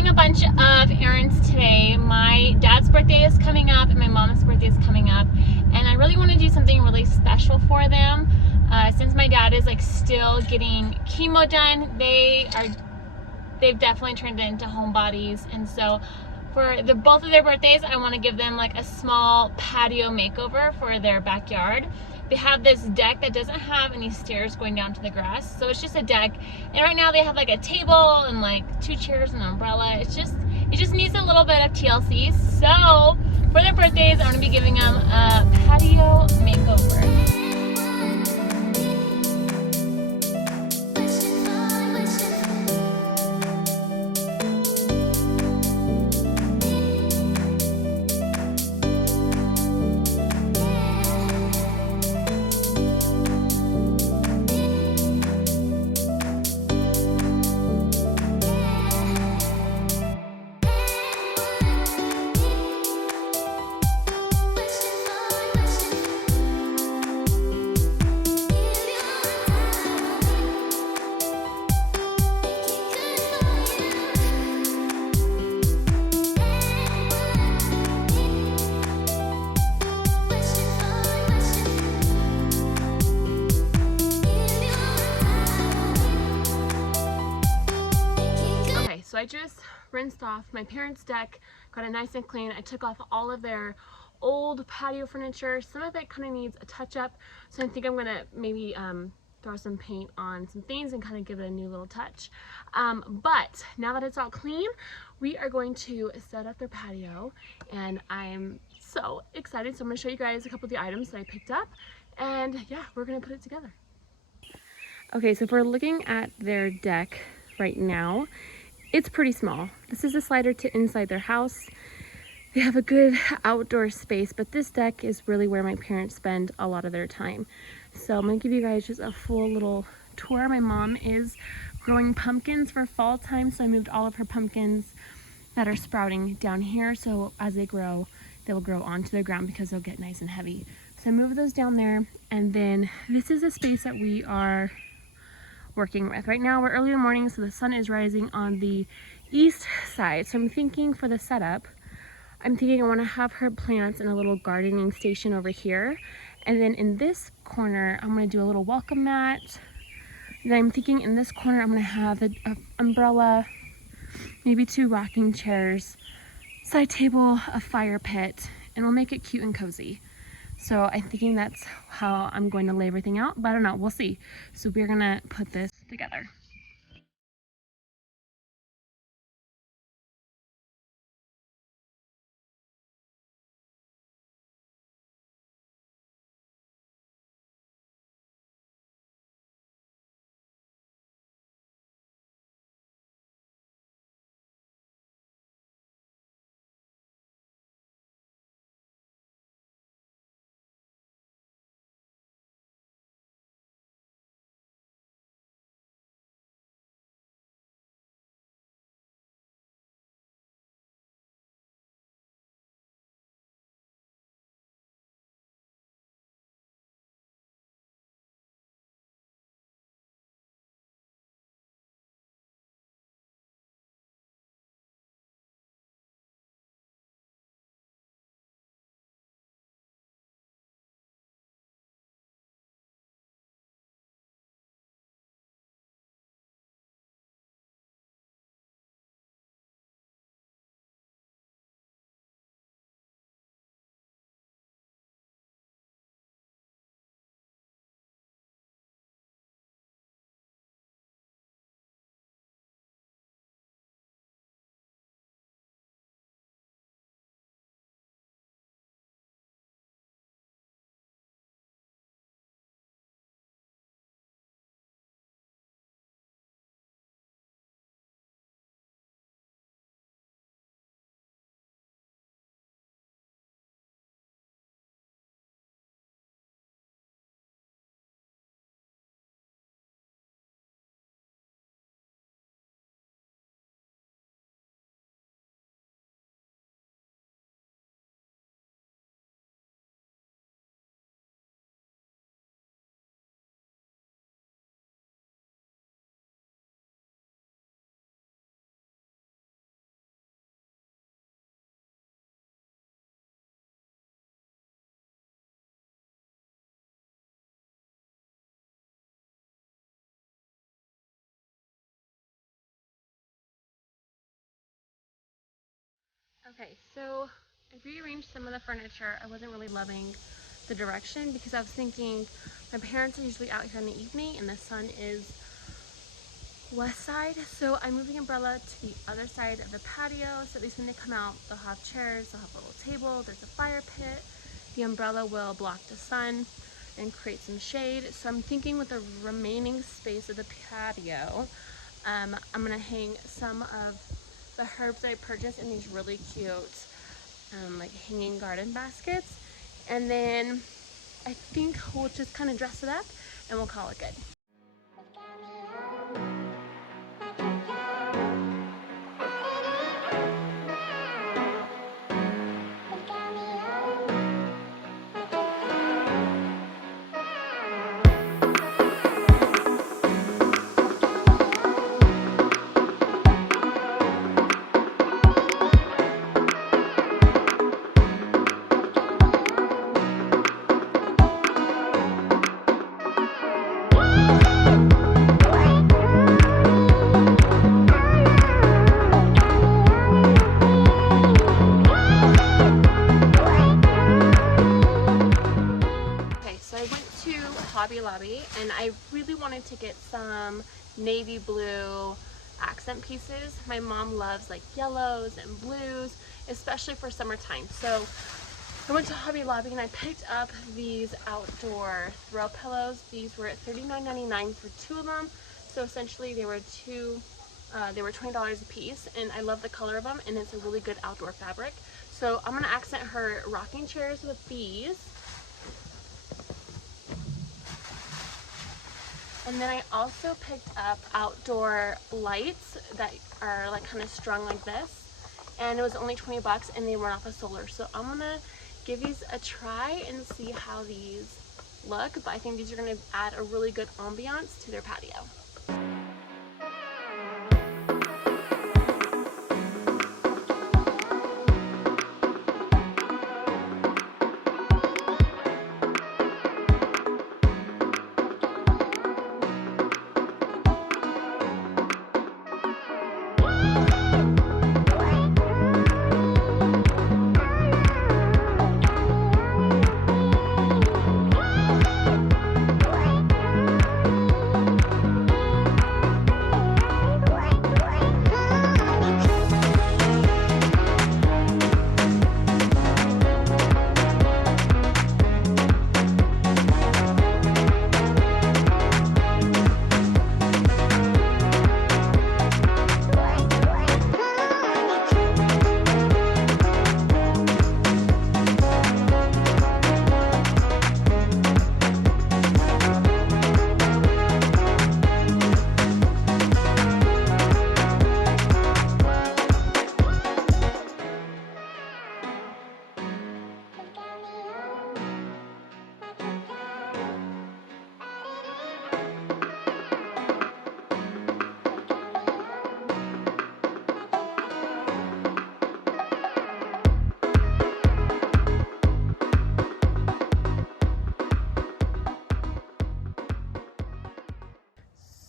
running a bunch of errands today. My dad's birthday is coming up and my mom's birthday is coming up, and I really want to do something really special for them. Since my dad is like still getting chemo done, they've definitely turned into homebodies, and so for both of their birthdays, I want to give them like a small patio makeover for their backyard. They have this deck that doesn't have any stairs going down to the grass, so it's just a deck. And right now they have like a table and like 2 chairs and an umbrella. It just needs a little bit of TLC. So for their birthdays, I'm gonna be giving them a patio makeover. So I just rinsed off my parents' deck, got it nice and clean. I took off all of their old patio furniture. Some of it kind of needs a touch up, so I think I'm gonna maybe throw some paint on some things and kind of give it a new little touch. But now that it's all clean, we are going to set up their patio, and I'm so excited. So I'm gonna show you guys a couple of the items that I picked up, and yeah, we're gonna put it together. Okay, so if we're looking at their deck right now, it's pretty small. This is a slider to inside their house. They have a good outdoor space, but this deck is really where my parents spend a lot of their time. So I'm gonna give you guys just a full little tour. My mom is growing pumpkins for fall time, so I moved all of her pumpkins that are sprouting down here. So as they grow, they will grow onto the ground because they'll get nice and heavy. So I moved those down there, and then this is a space that we are working with. Right now we're early in the morning, so the sun is rising on the east side. So I'm thinking for the setup, I want to have her plants in a little gardening station over here, and then in this corner I'm going to do a little welcome mat. Then I'm thinking in this corner I'm going to have an umbrella, maybe 2 rocking chairs, side table, a fire pit, and we'll make it cute and cozy. So I'm thinking that's how I'm going to lay everything out, but I don't know, we'll see. So we're gonna put this together. Okay, so I rearranged some of the furniture. I wasn't really loving the direction because I was thinking my parents are usually out here in the evening and the sun is west side. So I moved the umbrella to the other side of the patio. So at least when they come out, they'll have chairs, they'll have a little table, there's a fire pit. The umbrella will block the sun and create some shade. So I'm thinking with the remaining space of the patio, I'm gonna hang some of the herbs I purchased in these really cute like hanging garden baskets, and then I think we'll just kind of dress it up and we'll call it good. Hobby Lobby, and I really wanted to get some navy blue accent pieces. My mom loves like yellows and blues, especially for summertime. So I went to Hobby Lobby and I picked up these outdoor throw pillows. These were at $39.99 for 2 of them. So essentially they were $20 a piece, and I love the color of them, and it's a really good outdoor fabric. So I'm gonna accent her rocking chairs with these. And then I also picked up outdoor lights that are like kind of strung like this, and it was only 20 bucks and they run off of solar. So I'm gonna give these a try and see how these look, but I think these are gonna add a really good ambiance to their patio.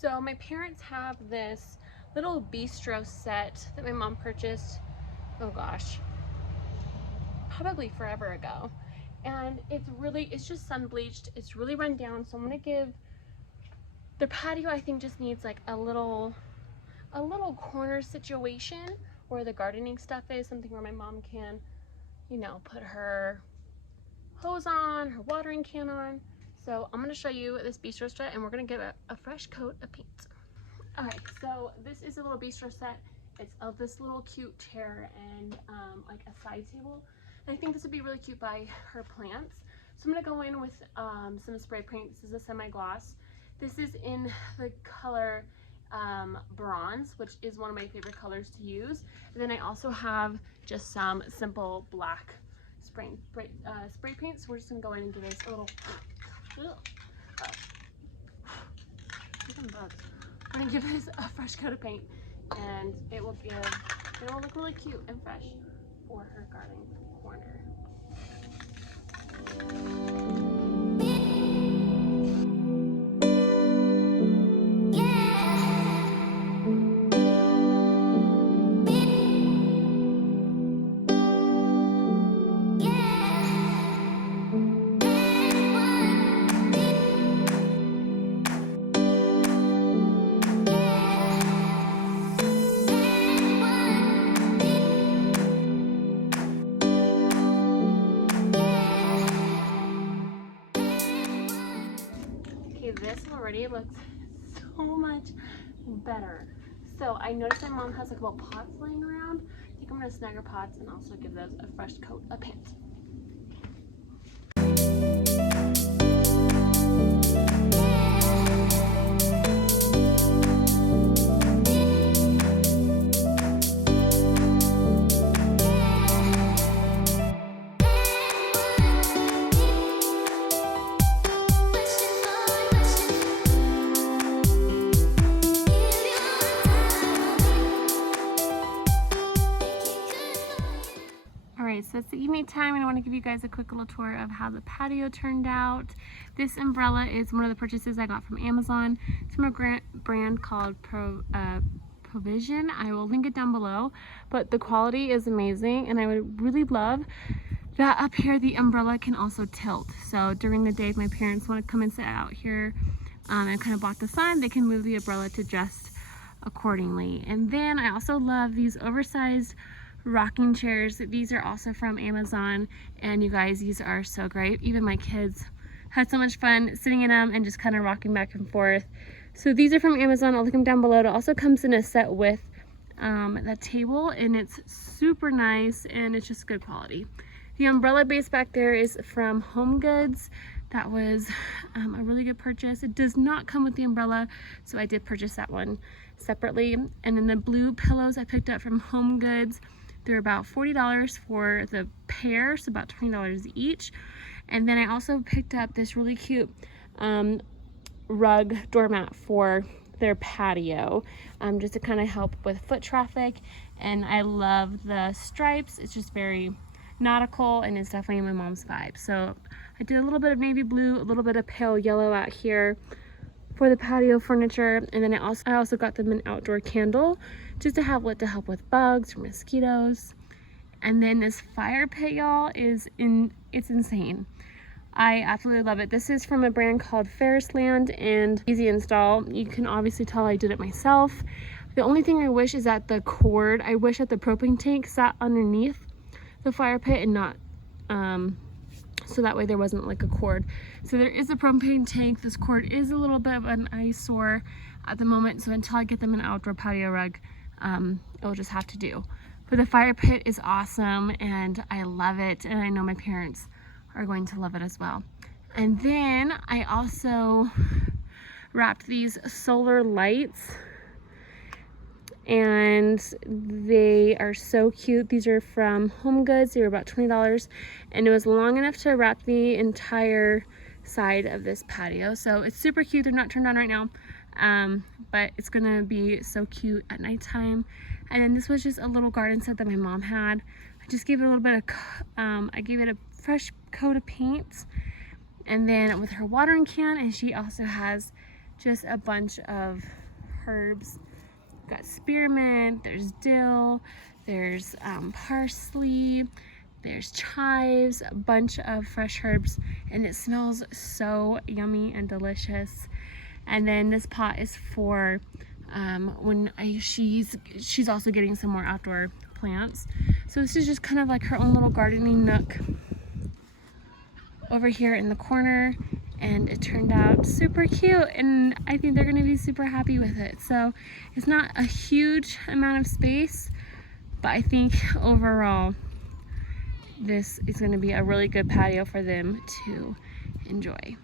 So my parents have this little bistro set that my mom purchased, oh gosh, probably forever ago. And it's just sun bleached. It's really run down. So I'm gonna give the patio, I think, just needs like a little corner situation where the gardening stuff is, something where my mom can, you know, put her hose on, her watering can on. So I'm gonna show you this bistro set, and we're gonna give it a fresh coat of paint. Alright, so this is a little bistro set. It's of this little cute chair and like a side table. And I think this would be really cute by her plants. So I'm gonna go in with some spray paint. This is a semi-gloss. This is in the color bronze, which is one of my favorite colors to use. And then I also have just some simple black spray paint. So we're just gonna go in and give this a little bugs. I'm gonna give this a fresh coat of paint, and it will look really cute and fresh for her garden corner. already. It looks so much better. So I noticed my mom has a couple pots laying around. I think I'm gonna snag her pots and also give those a fresh coat of paint. Alright, so it's the evening time and I want to give you guys a quick little tour of how the patio turned out. This umbrella is one of the purchases I got from Amazon. It's from a brand called Provision. I will link it down below, but the quality is amazing and I would really love that up here the umbrella can also tilt. So during the day if my parents want to come and sit out here and kind of block the sun, they can move the umbrella to adjust accordingly. And then I also love these oversized rocking chairs. These are also from Amazon and you guys, these are so great. Even my kids had so much fun sitting in them and just kind of rocking back and forth. So these are from Amazon. I'll link them down below. It also comes in a set with that table and it's super nice and it's just good quality. The umbrella base back there is from Home Goods. That was a really good purchase. It does not come with the umbrella, so I did purchase that one separately. And then the blue pillows I picked up from Home Goods. They're about $40 for the pair, so about $20 each. And then I also picked up this really cute rug doormat for their patio, just to kind of help with foot traffic. And I love the stripes. It's just very nautical and it's definitely my mom's vibe. So I did a little bit of navy blue, a little bit of pale yellow out here for the patio furniture. And then I also got them an outdoor candle just to have lit to help with bugs or mosquitoes. And then this fire pit, y'all, it's insane. I absolutely love it. This is from a brand called Land and easy install. You can obviously tell I did it myself. The only thing I wish is that the cord, I wish that the propane tank sat underneath the fire pit and not, so that way there wasn't like a cord. So there is a propane tank. This cord is a little bit of an eyesore at the moment. So until I get them an outdoor patio rug, it'll just have to do. But the fire pit is awesome and I love it. And I know my parents are going to love it as well. And then I also wrapped these solar lights and they are so cute. These are from Home Goods. They were about $20 and it was long enough to wrap the entire side of this patio. So it's super cute. They're not turned on right now, but it's gonna be so cute at nighttime. And then this was just a little garden set that my mom had. I just gave it a little bit of, I gave it a fresh coat of paint. And then with her watering can, and she also has just a bunch of herbs. We've got spearmint, there's dill, there's parsley, there's chives, a bunch of fresh herbs, and it smells so yummy and delicious. And then this pot is for she's also getting some more outdoor plants. So this is just kind of like her own little gardening nook over here in the corner, and it turned out super cute and I think they're going to be super happy with it. So it's not a huge amount of space, but I think overall this is going to be a really good patio for them to enjoy.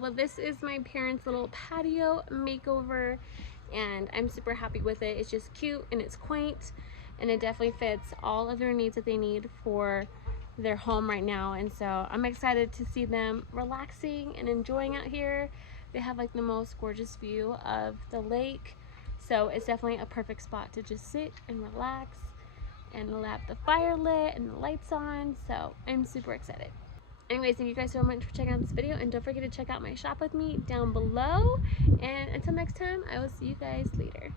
Well, this is my parents' little patio makeover and I'm super happy with it. It's just cute and it's quaint and it definitely fits all of their needs that they need for their home right now. And so I'm excited to see them relaxing and enjoying out here. They have like the most gorgeous view of the lake, so it's definitely a perfect spot to just sit and relax and have the fire lit and the lights on. So I'm super excited. Anyways, thank you guys so much for checking out this video, and don't forget to check out my shop with me down below. And until next time, I will see you guys later.